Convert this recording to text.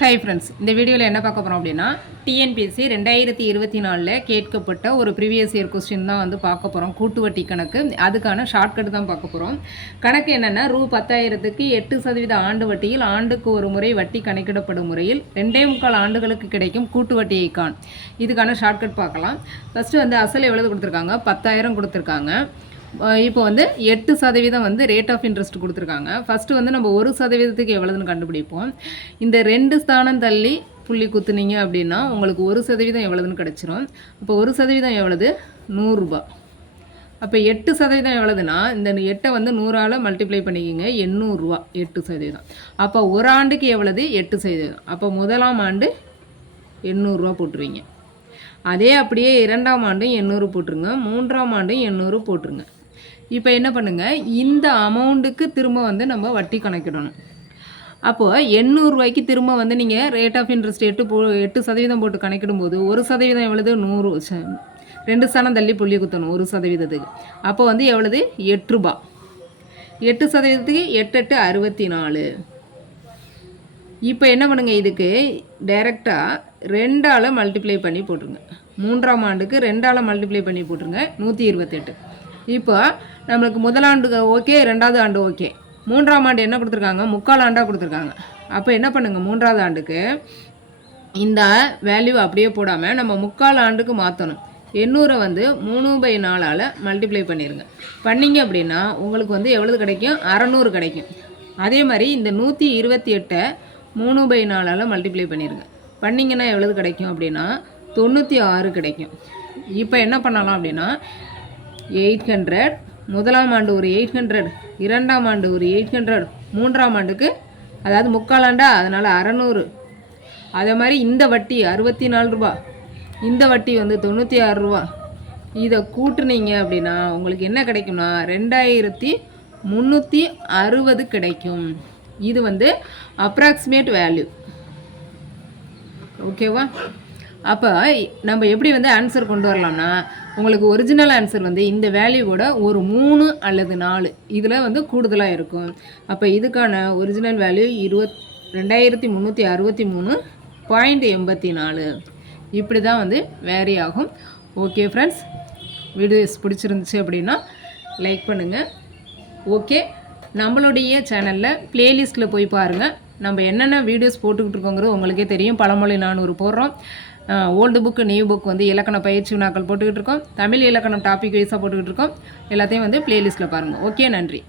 Hi friends இந்த வீடியோவில் என்ன பார்க்க போகிறோம் அப்படின்னா டிஎன்பிஎஸ்சி ரெண்டாயிரத்தி இருபத்தி நாலில் கேட்கப்பட்ட ஒரு ப்ரீவியஸ் இயர் கொஸ்டின் தான் வந்து பார்க்க போகிறோம் கூட்டு வட்டி கணக்கு. அதுக்கான ஷார்ட்கட் தான் பார்க்க போகிறோம் கணக்கு என்னென்னா ரூ பத்தாயிரத்துக்கு எட்டு சதவீத ஆண்டு வட்டியில் ஆண்டுக்கு ஒரு முறை வட்டி கணக்கிடப்படும் முறையில் ரெண்டே முக்கால் ஆண்டுகளுக்கு கிடைக்கும் கூட்டு வட்டியை கான் இதுக்கான ஷார்ட்கட் பார்க்கலாம். ஃபஸ்ட்டு வந்து அசல் எவ்வளவு கொடுத்துருக்காங்க? பத்தாயிரம் கொடுத்துருக்காங்க. இப்போ வந்து எட்டு சதவீதம் வந்து ரேட் ஆஃப் இன்ட்ரெஸ்ட் கொடுத்துருக்காங்க. ஃபஸ்ட்டு வந்து நம்ம ஒரு சதவீதத்துக்கு எவ்வளோதுன்னு கண்டுபிடிப்போம். இந்த ரெண்டு ஸ்தானம் தள்ளி புள்ளி குத்துனீங்க அப்படின்னா உங்களுக்கு ஒரு சதவீதம் எவ்வளோதுன்னு கிடச்சிரும். அப்போ ஒரு சதவீதம் எவ்வளோது நூறுரூபா. அப்போ எட்டு சதவீதம் எவ்வளோதுன்னா இந்த எட்டை வந்து நூறால் மல்டிப்ளை பண்ணிக்கிங்க எண்ணூறுரூவா எட்டு சதவீதம். அப்போ ஒரு ஆண்டுக்கு எவ்வளோது எட்டு சதவீதம். அப்போ முதலாம் ஆண்டு எண்ணூறுரூவா போட்டுருவீங்க. அதே அப்படியே இரண்டாம் ஆண்டும் எண்ணூறு போட்டுருங்க மூன்றாம் ஆண்டும் எண்ணூறு போட்டுருங்க. இப்போ என்ன பண்ணுங்கள் இந்த அமௌண்ட்டுக்கு திரும்ப வந்து நம்ம வட்டி கணக்கிடணும். அப்போது எண்ணூறுரூவாய்க்கு திரும்ப வந்து நீங்கள் ரேட் ஆஃப் இன்ட்ரெஸ்ட் எட்டு போ எட்டு சதவீதம் போட்டு கணக்கிடும்போது ஒரு சதவீதம் எவ்வளவு? நூறு ரெண்டு ஸ்தானம் தள்ளி புள்ளி குத்தணும் ஒரு சதவீதத்துக்கு. அப்போ வந்து எவ்வளவு? எட்டு ரூபா. எட்டு சதவீதத்துக்கு எட்டு எட்டு அறுபத்தி நாலு. இப்போ என்ன பண்ணுங்கள் இதுக்கு? டைரெக்டாக ரெண்டால் மல்டிப்ளை பண்ணி போட்டுருங்க. மூன்றாம் ஆண்டுக்கு ரெண்டால் மல்டிப்ளை பண்ணி போட்டுருங்க. நூற்றி இருபத்தெட்டு. இப்போ நம்மளுக்கு முதலாண்டுக்கு ஓகே ரெண்டாவது ஆண்டு ஓகே. மூன்றாம் ஆண்டு என்ன கொடுத்துருக்காங்க? முக்கால் ஆண்டாக கொடுத்துருக்காங்க. அப்போ என்ன பண்ணுங்க? மூன்றாவது ஆண்டுக்கு இந்த வேல்யூ அப்படியே போடாமல் நம்ம முக்கால் ஆண்டுக்கு மாற்றணும் எண்ணூறை வந்து மூணு பை நாலால் மல்டிப்ளை பண்ணிடுங்க பண்ணீங்க அப்படின்னா உங்களுக்கு வந்து எவ்வளவு கிடைக்கும்? அறநூறு கிடைக்கும். அதே மாதிரி இந்த நூற்றி இருபத்தி எட்டை மூணு பை நாலால் மல்டிப்ளை பண்ணிடுங்க பண்ணிங்கன்னா எவ்வளவு கிடைக்கும் அப்படின்னா தொண்ணூற்றி ஆறு கிடைக்கும். இப்போ என்ன பண்ணலாம் அப்படின்னா எயிட் ஹண்ட்ரட் முதலாம் ஆண்டு ஒரு எயிட் ஹண்ட்ரட் இரண்டாம் ஆண்டு ஒரு எயிட் ஹண்ட்ரட் மூன்றாம் ஆண்டுக்கு அதாவது முக்கால் ஆண்டா அதனால் அறநூறு. அதே மாதிரி இந்த வட்டி அறுபத்தி நாலு ரூபா. இந்த வட்டி வந்து தொண்ணூற்றி ஆறு ரூபா. இதை கூட்டுனீங்க அப்படின்னா உங்களுக்கு என்ன கிடைக்கும்னா ரெண்டாயிரத்தி முந்நூற்றி அறுபது கிடைக்கும். இது வந்து அப்ராக்சிமேட் வேல்யூ ஓகேவா அப்போ நம்ம எப்படி வந்து ஆன்சர் கொண்டு வரலாம்னா உங்களுக்கு ஒரிஜினல் ஆன்சர் வந்து இந்த வேல்யூவோட ஒரு மூணு அல்லது நாலு இதில் வந்து கூடுதலாக இருக்கும். அப்போ இதுக்கான ஒரிஜினல் வேல்யூ இருபத் ரெண்டாயிரத்தி முந்நூற்றி அறுபத்தி மூணு பாயிண்ட் எண்பத்தி நாலு. இப்படி தான் வந்து வேரி ஆகும். ஓகே ஃப்ரெண்ட்ஸ் வீடியோஸ் பிடிச்சிருந்துச்சு அப்படின்னா லைக் பண்ணுங்கள் ஓகே நம்மளுடைய சேனலில் ப்ளேலிஸ்ட்டில் போய் பாருங்கள் நம்ம என்னென்ன வீடியோஸ் போட்டுக்கிட்டு இருக்கோங்கிறது உங்களுக்கே தெரியும். பழமொழி நானூறு போடுறோம். ஓல்டு புக்கு நியூ புக் வந்து இலக்கண பயிற்சி வினாக்கள் போட்டுக்கிட்டு இருக்கோம். தமிழ் இலக்கணம் டாபிக் வைஸாக போட்டுக்கிட்டு இருக்கோம். எல்லாத்தையும் வந்து பிளேலிஸ்ட்டில் பாருங்கள் ஓகே நன்றி.